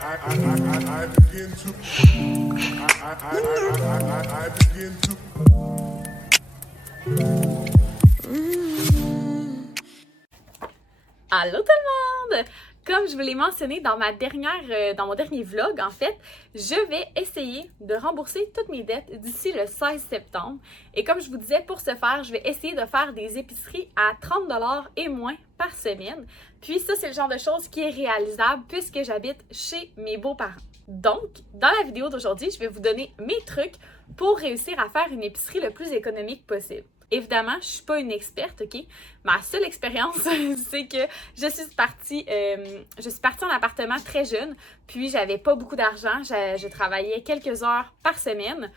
I begin to. I begin to. Allô tout le monde! Comme je vous l'ai mentionné dans mon dernier vlog, en fait, je vais essayer de rembourser toutes mes dettes d'ici le 16 septembre. Et comme je vous disais, pour ce faire, je vais essayer de faire des épiceries à 30 $ et moins par semaine. Puis ça, c'est le genre de choses qui est réalisable puisque j'habite chez mes beaux-parents. Donc, dans la vidéo d'aujourd'hui, je vais vous donner mes trucs pour réussir à faire une épicerie le plus économique possible. Évidemment, je suis pas une experte, ok? Ma seule expérience, c'est que je suis partie en appartement très jeune, puis j'avais pas beaucoup d'argent, je travaillais quelques heures par semaine,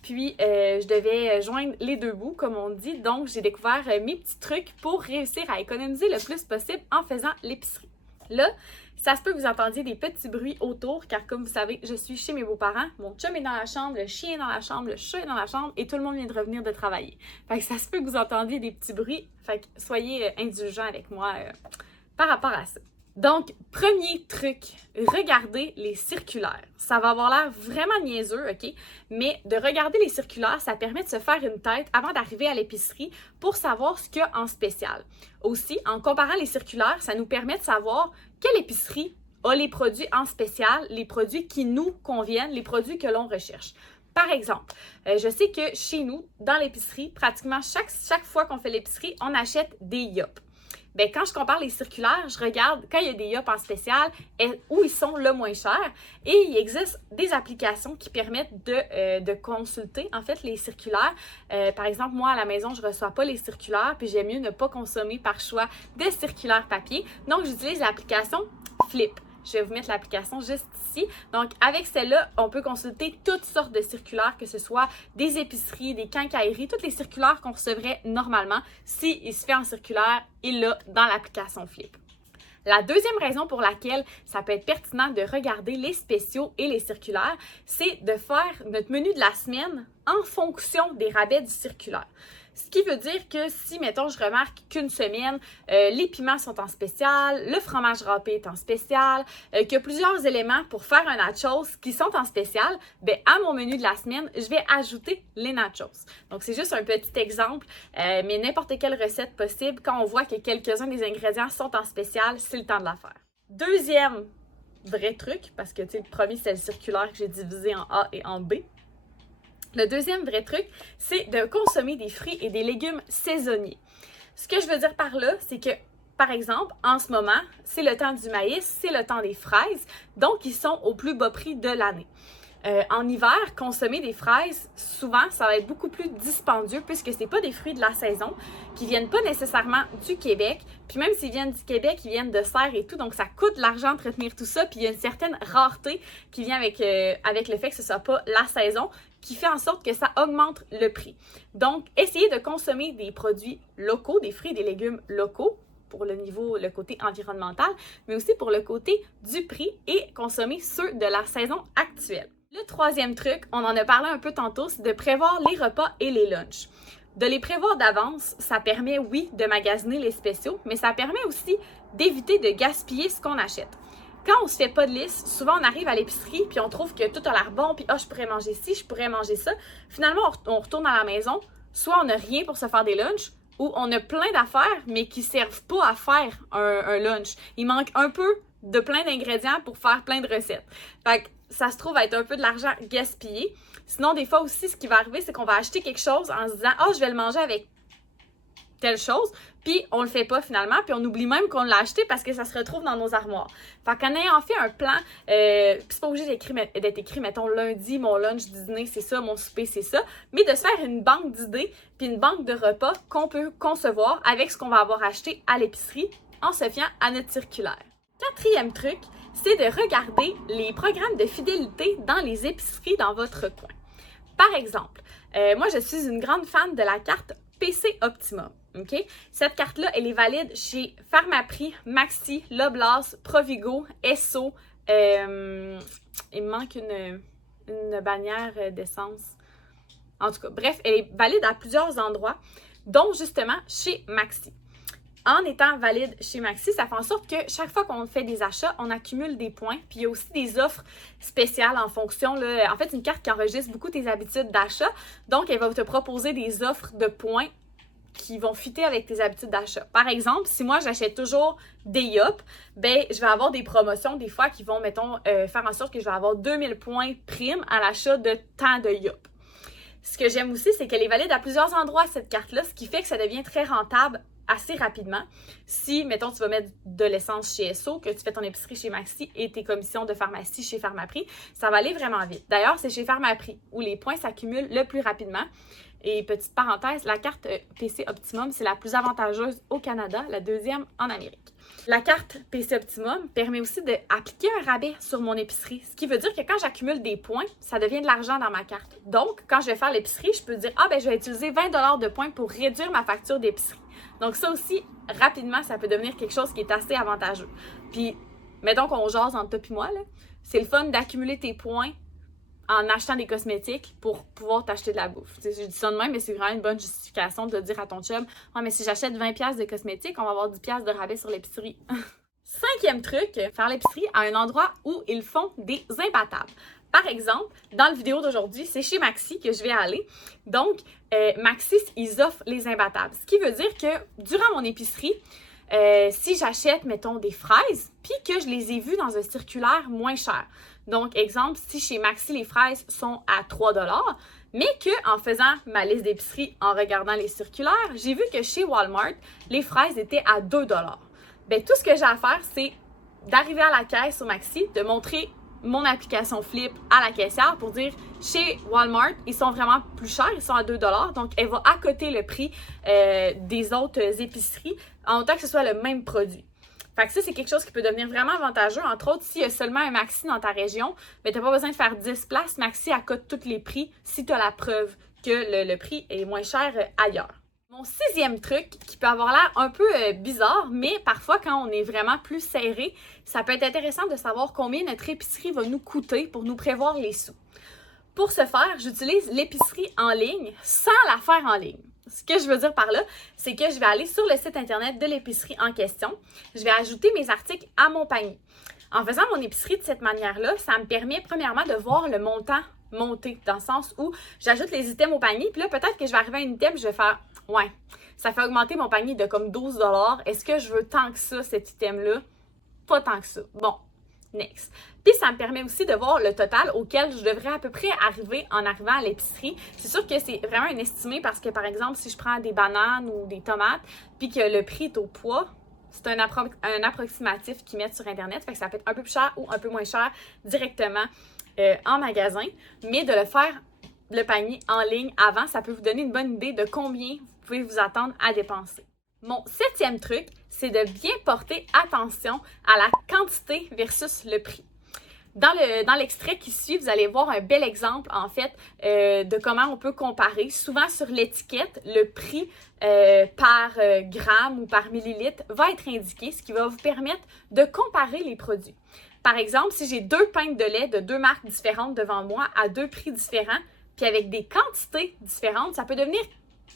puis je devais joindre les deux bouts, comme on dit, donc j'ai découvert mes petits trucs pour réussir à économiser le plus possible en faisant l'épicerie. Là, ça se peut que vous entendiez des petits bruits autour, car comme vous savez, je suis chez mes beaux-parents. Mon chum est dans la chambre, le chien est dans la chambre, le chat est dans la chambre et tout le monde vient de revenir de travailler. Fait que ça se peut que vous entendiez des petits bruits. Fait que soyez indulgents avec moi par rapport à ça. Donc, premier truc, regardez les circulaires. Ça va avoir l'air vraiment niaiseux, ok? Mais de regarder les circulaires, ça permet de se faire une tête avant d'arriver à l'épicerie pour savoir ce qu'il y a en spécial. Aussi, en comparant les circulaires, ça nous permet de savoir quelle épicerie a les produits en spécial, les produits qui nous conviennent, les produits que l'on recherche. Par exemple, je sais que chez nous, dans l'épicerie, pratiquement chaque fois qu'on fait l'épicerie, on achète des Yop. Bien, quand je compare les circulaires, je regarde quand il y a des Yop en spécial où ils sont le moins chers et il existe des applications qui permettent de consulter en fait les circulaires. Par exemple, moi à la maison, je ne reçois pas les circulaires puis j'aime mieux ne pas consommer par choix des circulaires papier. Donc, j'utilise l'application Flip. Je vais vous mettre l'application juste ici. Donc, avec celle-là, on peut consulter toutes sortes de circulaires, que ce soit des épiceries, des quincailleries, toutes les circulaires qu'on recevrait normalement. S'il se fait en circulaire, il l'a dans l'application Flip. La deuxième raison pour laquelle ça peut être pertinent de regarder les spéciaux et les circulaires, c'est de faire notre menu de la semaine en fonction des rabais du circulaire. Ce qui veut dire que si, mettons, je remarque qu'une semaine, les piments sont en spécial, le fromage râpé est en spécial, qu'il y a plusieurs éléments pour faire un nachos qui sont en spécial, bien, à mon menu de la semaine, je vais ajouter les nachos. Donc, c'est juste un petit exemple, mais n'importe quelle recette possible, quand on voit que quelques-uns des ingrédients sont en spécial, c'est le temps de la faire. Deuxième vrai truc, parce que, tu sais, le premier, c'est le circulaire que j'ai divisé en A et en B. Le deuxième vrai truc, c'est de consommer des fruits et des légumes saisonniers. Ce que je veux dire par là, c'est que, par exemple, en ce moment, c'est le temps du maïs, c'est le temps des fraises, donc ils sont au plus bas prix de l'année. En hiver, consommer des fraises, souvent, ça va être beaucoup plus dispendieux puisque c'est pas des fruits de la saison qui viennent pas nécessairement du Québec. Puis même s'ils viennent du Québec, ils viennent de serre et tout, donc ça coûte de l'argent de retenir tout ça. Puis il y a une certaine rareté qui vient avec le fait que ce soit pas la saison, qui fait en sorte que ça augmente le prix. Donc, essayez de consommer des produits locaux, des fruits et des légumes locaux pour le côté environnemental, mais aussi pour le côté du prix et consommer ceux de la saison actuelle. Le troisième truc, on en a parlé un peu tantôt, c'est de prévoir les repas et les lunchs. De les prévoir d'avance, ça permet, oui, de magasiner les spéciaux, mais ça permet aussi d'éviter de gaspiller ce qu'on achète. Quand on se fait pas de liste, souvent on arrive à l'épicerie puis on trouve que tout a l'air bon, puis je pourrais manger ci, je pourrais manger ça. Finalement, on retourne à la maison, soit on n'a rien pour se faire des lunchs, ou on a plein d'affaires, mais qui ne servent pas à faire un lunch. Il manque un peu de plein d'ingrédients pour faire plein de recettes. Fait que ça se trouve être un peu de l'argent gaspillé. Sinon, des fois aussi, ce qui va arriver, c'est qu'on va acheter quelque chose en se disant « Ah, je vais le manger avec telle chose », puis on le fait pas finalement, puis on oublie même qu'on l'a acheté parce que ça se retrouve dans nos armoires. Fait qu'en ayant fait un plan, puis c'est pas obligé d'être écrit, mettons, lundi, mon lunch, dîner, c'est ça, mon souper, c'est ça, mais de se faire une banque d'idées, puis une banque de repas qu'on peut concevoir avec ce qu'on va avoir acheté à l'épicerie en se fiant à notre circulaire. Quatrième truc, c'est de regarder les programmes de fidélité dans les épiceries dans votre coin. Par exemple, moi, je suis une grande fan de la carte PC Optimum. Okay? Cette carte-là, elle est valide chez Pharmaprix, Maxi, Loblaws, Provigo, Esso. Il me manque une bannière d'essence. En tout cas, bref, elle est valide à plusieurs endroits, dont justement chez Maxi. En étant valide chez Maxi, ça fait en sorte que chaque fois qu'on fait des achats, on accumule des points. Puis il y a aussi des offres spéciales en fonction. Là, en fait, une carte qui enregistre beaucoup tes habitudes d'achat. Donc, elle va te proposer des offres de points qui vont fitter avec tes habitudes d'achat. Par exemple, si moi j'achète toujours des Yop, ben je vais avoir des promotions des fois qui vont, mettons, faire en sorte que je vais avoir 2000 points prime à l'achat de tant de Yop. Ce que j'aime aussi, c'est qu'elle est valide à plusieurs endroits, cette carte-là, ce qui fait que ça devient très rentable assez rapidement. Si, mettons, tu vas mettre de l'essence chez Esso, que tu fais ton épicerie chez Maxi et tes commissions de pharmacie chez Pharmaprix, ça va aller vraiment vite. D'ailleurs, c'est chez Pharmaprix où les points s'accumulent le plus rapidement. Et petite parenthèse, la carte PC Optimum, c'est la plus avantageuse au Canada, la deuxième en Amérique. La carte PC Optimum permet aussi d'appliquer un rabais sur mon épicerie, ce qui veut dire que quand j'accumule des points, ça devient de l'argent dans ma carte. Donc, quand je vais faire l'épicerie, je peux dire « Ah, ben je vais utiliser 20 $ de points pour réduire ma facture d'épicerie. » Donc ça aussi, rapidement, ça peut devenir quelque chose qui est assez avantageux. Puis, mettons qu'on jase entre toi et moi, là, c'est le fun d'accumuler tes points en achetant des cosmétiques pour pouvoir t'acheter de la bouffe. T'sais, je dis ça de même, mais c'est vraiment une bonne justification de dire à ton chum « Ouais, mais si j'achète 20$ de cosmétiques, on va avoir 10$ de rabais sur l'épicerie. » Cinquième truc, faire l'épicerie à un endroit où ils font des imbattables. Par exemple, dans la vidéo d'aujourd'hui, c'est chez Maxi que je vais aller. Donc, Maxi, ils offrent les imbattables. Ce qui veut dire que durant mon épicerie, si j'achète, mettons, des fraises, puis que je les ai vues dans un circulaire moins cher. Donc, exemple, si chez Maxi, les fraises sont à 3 $, mais qu'en faisant ma liste d'épicerie, en regardant les circulaires, j'ai vu que chez Walmart, les fraises étaient à 2 $. Bien, tout ce que j'ai à faire, c'est d'arriver à la caisse au Maxi, de montrer mon application Flip à la caissière pour dire chez Walmart, ils sont vraiment plus chers, ils sont à 2 $. Donc, elle va accoter le prix des autres épiceries en autant que ce soit le même produit. Fait que ça, c'est quelque chose qui peut devenir vraiment avantageux. Entre autres, s'il y a seulement un Maxi dans ta région, mais tu n'as pas besoin de faire 10 places. Maxi accote tous les prix si tu as la preuve que le prix est moins cher ailleurs. Mon sixième truc, qui peut avoir l'air un peu bizarre, mais parfois quand on est vraiment plus serré, ça peut être intéressant de savoir combien notre épicerie va nous coûter pour nous prévoir les sous. Pour ce faire, j'utilise l'épicerie en ligne sans la faire en ligne. Ce que je veux dire par là, c'est que je vais aller sur le site internet de l'épicerie en question. Je vais ajouter mes articles à mon panier. En faisant mon épicerie de cette manière-là, ça me permet premièrement de voir le montant monter, dans le sens où j'ajoute les items au panier, puis là, peut-être que je vais arriver à un item, je vais faire « Ouais, ça fait augmenter mon panier de comme 12 $. Est-ce que je veux tant que ça, cet item-là? Pas tant que ça. Bon, next. » Puis ça me permet aussi de voir le total auquel je devrais à peu près arriver en arrivant à l'épicerie. C'est sûr que c'est vraiment un estimé parce que, par exemple, si je prends des bananes ou des tomates, puis que le prix est au poids, c'est un approximatif qu'ils mettent sur Internet, fait que ça peut être un peu plus cher ou un peu moins cher directement en magasin. Mais de le faire, le panier en ligne avant, ça peut vous donner une bonne idée de combien vous pouvez vous attendre à dépenser. Mon septième truc, c'est de bien porter attention à la quantité versus le prix. Dans l'extrait qui suit, vous allez voir un bel exemple, en fait, de comment on peut comparer. Souvent, sur l'étiquette, le prix par gramme ou par millilitre va être indiqué, ce qui va vous permettre de comparer les produits. Par exemple, si j'ai 2 pintes de lait de 2 marques différentes devant moi à 2 prix différents, puis avec des quantités différentes, ça peut devenir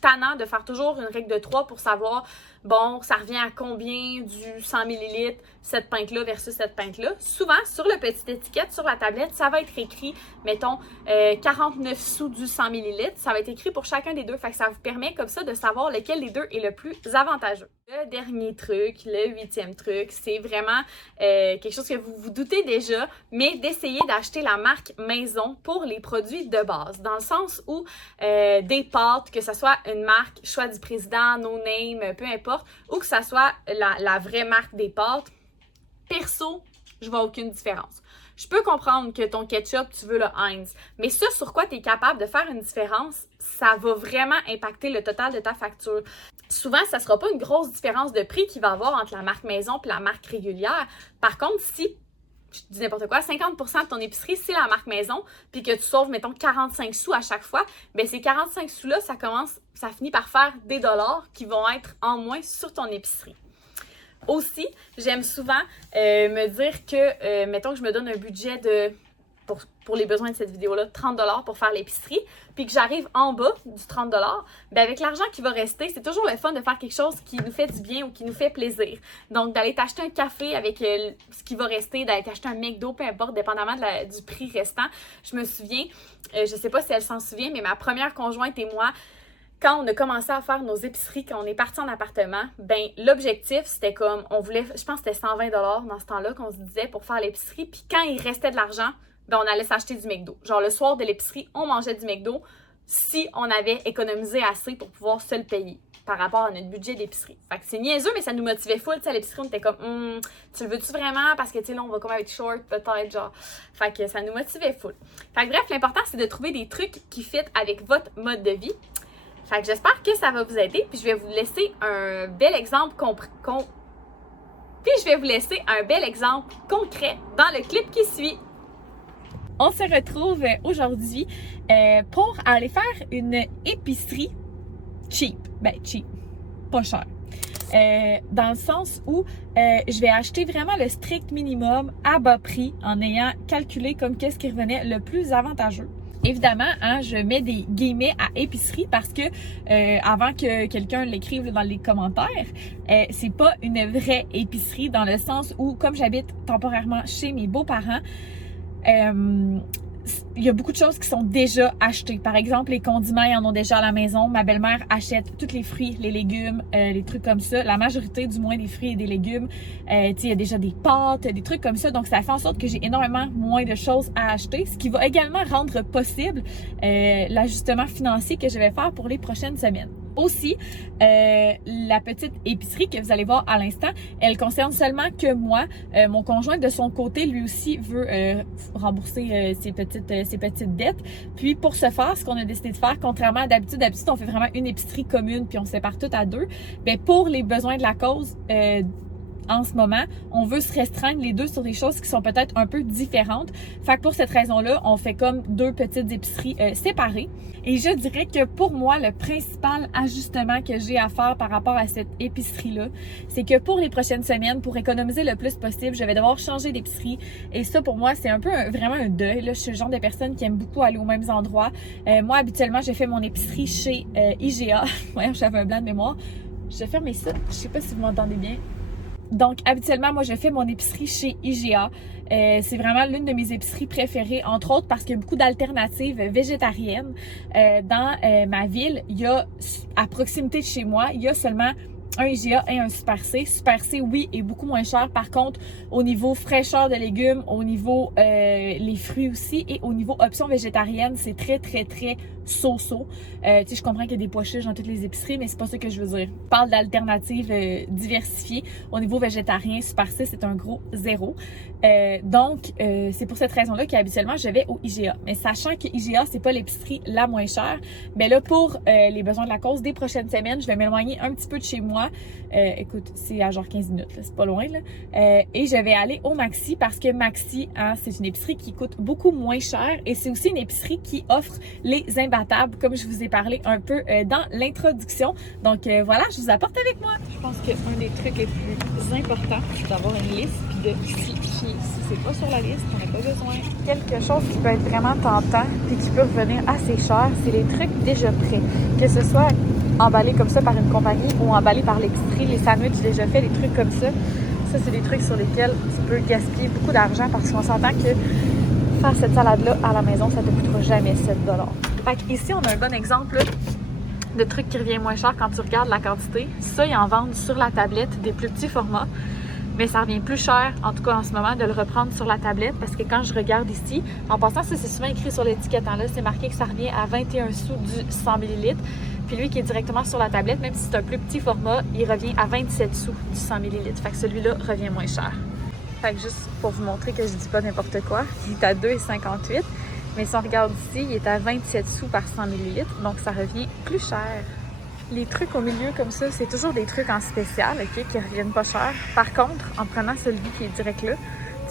tannant de faire toujours une règle de 3 pour savoir, bon, ça revient à combien du 100 ml, cette pinte-là versus cette pinte-là. Souvent, sur la petite étiquette, sur la tablette, ça va être écrit, mettons, 49 sous du 100 ml. Ça va être écrit pour chacun des deux. Fait que ça vous permet comme ça de savoir lequel des deux est le plus avantageux. Le dernier truc, le 8e truc, c'est vraiment quelque chose que vous vous doutez déjà, mais d'essayer d'acheter la marque maison pour les produits de base. Dans le sens où des pâtes, que ce soit une marque Choix du Président, No Name, peu importe, ou que ce soit la vraie marque des pâtes, perso, je vois aucune différence. Je peux comprendre que ton ketchup, tu veux le Heinz, mais ça, sur quoi tu es capable de faire une différence, ça va vraiment impacter le total de ta facture. Souvent, ça ne sera pas une grosse différence de prix qu'il va y avoir entre la marque maison et la marque régulière. Par contre, si, je dis n'importe quoi, 50% de ton épicerie, c'est la marque maison, puis que tu sauves, mettons, 45 sous à chaque fois, bien ces 45 sous-là, ça finit par faire des dollars qui vont être en moins sur ton épicerie. Aussi, j'aime souvent me dire que, mettons que je me donne un budget de pour les besoins de cette vidéo-là, 30$ pour faire l'épicerie, puis que j'arrive en bas du 30$, bien avec l'argent qui va rester, c'est toujours le fun de faire quelque chose qui nous fait du bien ou qui nous fait plaisir. Donc, d'aller t'acheter un café avec ce qui va rester, d'aller t'acheter un McDo, peu importe, dépendamment du prix restant. Je me souviens, je sais pas si elle s'en souvient, mais ma première conjointe et moi, quand on a commencé à faire nos épiceries, quand on est parti en appartement, ben l'objectif, c'était comme, on voulait, je pense que c'était 120$ dans ce temps-là qu'on se disait pour faire l'épicerie. Puis quand il restait de l'argent, ben on allait s'acheter du McDo. Genre le soir de l'épicerie, on mangeait du McDo si on avait économisé assez pour pouvoir se le payer par rapport à notre budget d'épicerie. Fait que c'est niaiseux, mais ça nous motivait full. Tu sais, à l'épicerie, on était comme, tu le veux-tu vraiment? Parce que, tu sais, là, on va comme être short, peut-être, genre. Fait que ça nous motivait full. Fait que bref, l'important, c'est de trouver des trucs qui fit avec votre mode de vie. Fait que j'espère que ça va vous aider. Puis je vais vous laisser un bel exemple concret dans le clip qui suit. On se retrouve aujourd'hui pour aller faire une épicerie cheap. Ben, cheap. Pas cher. Dans le sens où je vais acheter vraiment le strict minimum à bas prix en ayant calculé comme qu'est-ce qui revenait le plus avantageux. Évidemment, hein, je mets des guillemets à épicerie parce que avant que quelqu'un l'écrive dans les commentaires, c'est pas une vraie épicerie dans le sens où, comme j'habite temporairement chez mes beaux-parents, il y a beaucoup de choses qui sont déjà achetées. Par exemple, les condiments, ils en ont déjà à la maison. Ma belle-mère achète tous les fruits, les légumes, les trucs comme ça. La majorité, du moins, des fruits et des légumes. Il y a déjà des pâtes, des trucs comme ça. Donc, ça fait en sorte que j'ai énormément moins de choses à acheter, ce qui va également rendre possible l'ajustement financier que je vais faire pour les prochaines semaines. Aussi, la petite épicerie que vous allez voir à l'instant, elle concerne seulement que moi. Mon conjoint, de son côté, lui aussi veut rembourser ses petites dettes. Puis, pour ce faire, ce qu'on a décidé de faire, contrairement à d'habitude, on fait vraiment une épicerie commune puis on se sépare tout à deux. Bien, pour les besoins de la cause, en ce moment, on veut se restreindre les deux sur des choses qui sont peut-être un peu différentes. Fait que pour cette raison-là, on fait comme deux petites épiceries séparées. Et je dirais que pour moi, le principal ajustement que j'ai à faire par rapport à cette épicerie-là, c'est que pour les prochaines semaines, pour économiser le plus possible, je vais devoir changer d'épicerie. Et ça, pour moi, c'est un peu vraiment un deuil. Là, je suis le genre de personne qui aime beaucoup aller aux mêmes endroits. Moi, habituellement, j'ai fait mon épicerie chez IGA. Voyons, j'avais un blanc de mémoire. Je vais fermer ça. Je sais pas si vous m'entendez bien. Donc, habituellement, moi, je fais mon épicerie chez IGA. C'est vraiment l'une de mes épiceries préférées, entre autres parce qu'il y a beaucoup d'alternatives végétariennes. Dans ma ville, il y a, à proximité de chez moi, il y a seulement un IGA et un Super C. Super C, oui, est beaucoup moins cher. Par contre, au niveau fraîcheur de légumes, au niveau les fruits aussi et au niveau options végétariennes, c'est très, très, très so-so. Tu sais, je comprends qu'il y a des pois chiches dans toutes les épiceries, mais c'est pas ça que je veux dire. Je parle d'alternatives diversifiées. Au niveau végétarien, Super C, c'est un gros zéro. Donc, c'est pour cette raison-là qu'habituellement, je vais au IGA. Mais sachant que IGA, c'est pas l'épicerie la moins chère, ben là, pour les besoins de la cause des prochaines semaines, je vais m'éloigner un petit peu de chez moi. Écoute, c'est à genre 15 minutes, c'est pas loin, là. Et je vais aller au Maxi parce que Maxi, hein, c'est une épicerie qui coûte beaucoup moins cher et c'est aussi une épicerie qui offre les imbattables, comme je vous ai parlé un peu dans l'introduction. Donc voilà, je vous apporte avec moi. Je pense qu'un des trucs les plus importants, c'est d'avoir une liste puis de fichier. Si c'est pas sur la liste, on n'a pas besoin. Quelque chose qui peut être vraiment tentant puis qui peut revenir assez cher, c'est les trucs déjà prêts. Que ce soit emballé comme ça par une compagnie ou emballé par l'épicerie, les sandwichs déjà faits, des trucs comme ça. Ça, c'est des trucs sur lesquels tu peux gaspiller beaucoup d'argent parce qu'on s'entend que faire cette salade-là à la maison, ça ne te coûtera jamais 7$. Fait qu'ici, on a un bon exemple là, de truc qui revient moins cher quand tu regardes la quantité. Ça, ils en vendent sur la tablette des plus petits formats. Mais ça revient plus cher, en tout cas en ce moment, de le reprendre sur la tablette parce que quand je regarde ici, en passant, ça c'est souvent écrit sur l'étiquette, hein, là, c'est marqué que ça revient à 21 sous du 100 ml. Puis lui qui est directement sur la tablette, même si c'est un plus petit format, il revient à 27 sous du 100 ml. Fait que celui-là revient moins cher. Fait que juste pour vous montrer que je dis pas n'importe quoi, il est à 2,58. Mais si on regarde ici, il est à 27 sous par 100 ml. Donc ça revient plus cher. Les trucs au milieu comme ça, c'est toujours des trucs en spécial, ok, qui reviennent pas cher. Par contre, en prenant celui qui est direct là,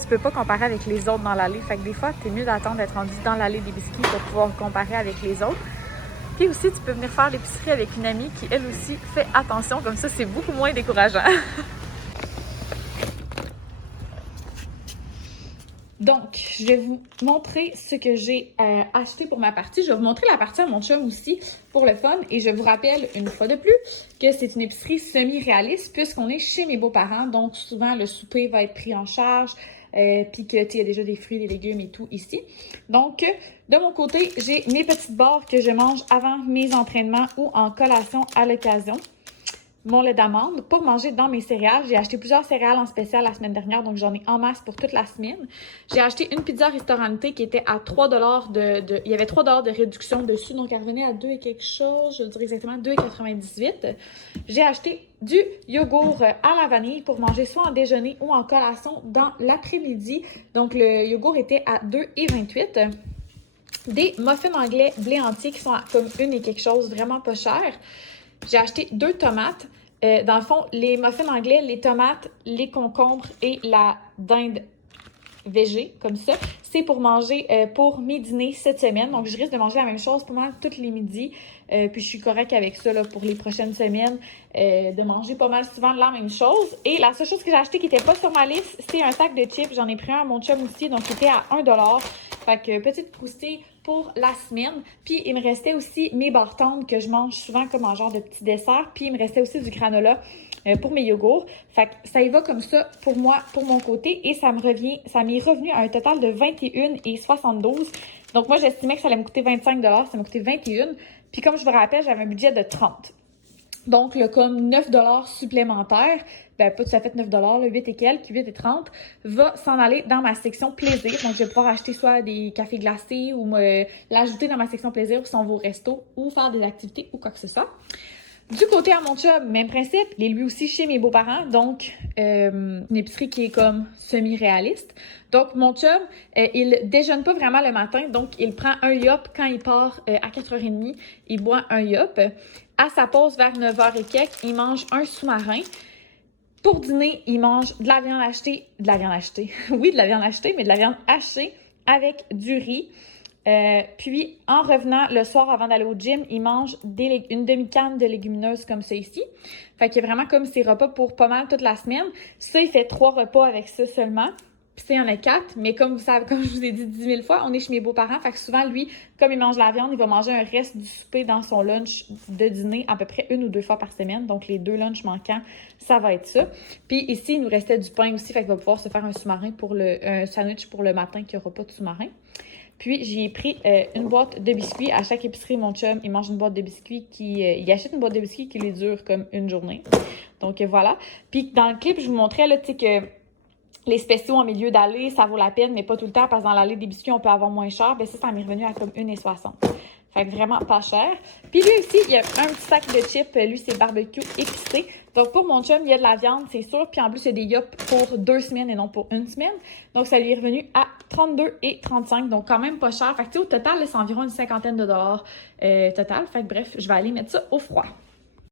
tu peux pas comparer avec les autres dans l'allée. Fait que des fois, t'es mieux d'attendre d'être rendu dans l'allée des biscuits pour pouvoir comparer avec les autres. Puis aussi, tu peux venir faire l'épicerie avec une amie qui, elle aussi, fait attention. Comme ça, c'est beaucoup moins décourageant. Donc, je vais vous montrer ce que j'ai acheté pour ma partie. Je vais vous montrer la partie à mon chum aussi pour le fun. Et je vous rappelle une fois de plus que c'est une épicerie semi-réaliste puisqu'on est chez mes beaux-parents. Donc, souvent, le souper va être pris en charge. Puis que, tu sais, il y a déjà des fruits, des légumes et tout ici. Donc, de mon côté, j'ai mes petites barres que je mange avant mes entraînements ou en collation à l'occasion. Mon lait d'amande pour manger dans mes céréales. J'ai acheté plusieurs céréales en spécial la semaine dernière, donc j'en ai en masse pour toute la semaine. J'ai acheté une pizza restaurante qui était à 3 $. Il y avait 3 $ de réduction dessus, donc elle revenait à 2 et quelque chose, je dirais exactement 2,98 $. J'ai acheté du yogourt à la vanille pour manger soit en déjeuner ou en collation dans l'après-midi. Donc le yogourt était à 2,28 $. Des muffins anglais blé entier qui sont à comme 1 et quelque chose, vraiment pas cher. J'ai acheté 2 tomates. Dans le fond, les muffins anglais, les tomates, les concombres et la dinde végé, comme ça, c'est pour manger pour mes dîners cette semaine. Donc, je risque de manger la même chose pour moi tous les midis. Puis, je suis correcte avec ça là, pour les prochaines semaines, de manger pas mal souvent la même chose. Et la seule chose que j'ai acheté qui n'était pas sur ma liste, c'est un sac de chips. J'en ai pris un à mon chum aussi, donc c'était à 1 $. Fait que petite croustille pour la semaine. Puis, il me restait aussi mes barres tendres que je mange souvent comme un genre de petit dessert. Puis, il me restait aussi du granola pour mes yogourts. Fait que ça y va comme ça pour moi, pour mon côté. Et ça m'est revenu à un total de 21,72 $. Donc, moi, j'estimais que ça allait me coûter 25 $. Ça m'a coûté 21 $. Puis, comme je vous rappelle, j'avais un budget de 30 $. Donc, là, comme 9 $ supplémentaires, ben pas tout à fait 9 $, 8 et quelques, 8 et 30, va s'en aller dans ma section plaisir. Donc, je vais pouvoir acheter soit des cafés glacés ou l'ajouter dans ma section plaisir, qui sont vos restos, ou faire des activités ou quoi que ce soit. Du côté à mon chum, même principe, il est lui aussi chez mes beaux-parents, donc une épicerie qui est comme semi-réaliste. Donc mon chum, il déjeune pas vraiment le matin, donc il prend un yop quand il part à 4h30, il boit un yop. À sa pause vers 9h et quelques, il mange un sous-marin. Pour dîner, il mange de la viande hachée, oui, de la viande hachée, mais de la viande hachée avec du riz. Puis, en revenant le soir avant d'aller au gym, il mange une demi-canne de légumineuses comme ça ici. Fait qu'il y a vraiment comme ses repas pour pas mal toute la semaine. Ça, il fait 3 repas avec ça seulement. Puis ça, il y en a 4. Mais comme vous savez, comme je vous ai dit 10 000 fois, on est chez mes beaux-parents. Fait que souvent, lui, comme il mange la viande, il va manger un reste du souper dans son lunch de dîner à peu près 1 ou 2 fois par semaine. Donc, les 2 lunchs manquants, ça va être ça. Puis ici, il nous restait du pain aussi. Fait qu'il va pouvoir se faire un sous-marin un sandwich pour le matin qui n'aura pas de sous-marin. Puis, j'y ai pris une boîte de biscuits. À chaque épicerie, mon chum, il mange une boîte de biscuits il achète une boîte de biscuits qui lui dure comme une journée. Donc, voilà. Puis, dans le clip, je vous montrais, là, tu sais, que les spéciaux en milieu d'allée, ça vaut la peine, mais pas tout le temps, parce que dans l'allée des biscuits, on peut avoir moins cher. Bien, ça m'est revenu à comme 1,60 $. Fait que vraiment pas cher. Puis lui aussi, il y a un petit sac de chips. Lui, c'est barbecue épicé. Donc, pour mon chum, il y a de la viande, c'est sûr. Puis en plus, il y a des yops pour 2 semaines et non pour 1 semaine. Donc, ça lui est revenu à 32,35 $. Donc, quand même pas cher. Fait que, tu sais, au total, c'est environ une cinquantaine de dollars total. Fait que, bref, je vais aller mettre ça au froid.